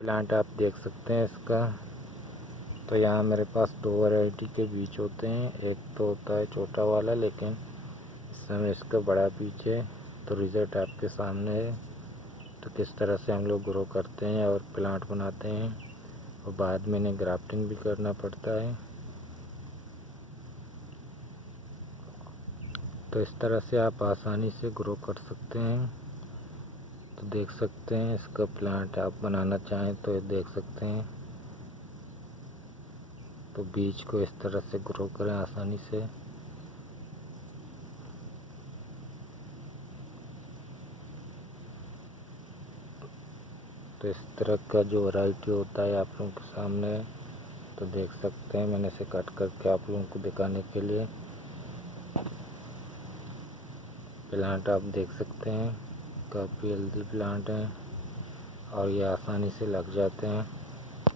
Plant आप देख सकते हैं इसका। तो यहाँ मेरे पास 2 वैरायटी के बीज होते हैं। एक तो होता है छोटा वाला, लेकिन इस समय इसका बड़ा बीज है। तो रिज़ल्ट आपके सामने है। तो किस तरह से हम लोग ग्रो करते हैं और प्लांट बनाते हैं, और बाद में इन्हें ग्राफ्टिंग भी करना पड़ता है। तो इस तरह से आप आसानी से ग्रो कर सकते हैं। तो देख सकते हैं इसका प्लांट आप बनाना चाहें तो ये देख सकते हैं। तो बीज को इस तरह से ग्रो करें आसानी से। तो इस तरह का जो वैरायटी होता है आप लोगों के सामने है। तो देख सकते हैं, मैंने इसे कट करके आप लोगों को दिखाने के लिए। प्लांट आप देख सकते हैं, काफ़ी हेल्दी प्लांट हैं और ये आसानी से लग जाते हैं।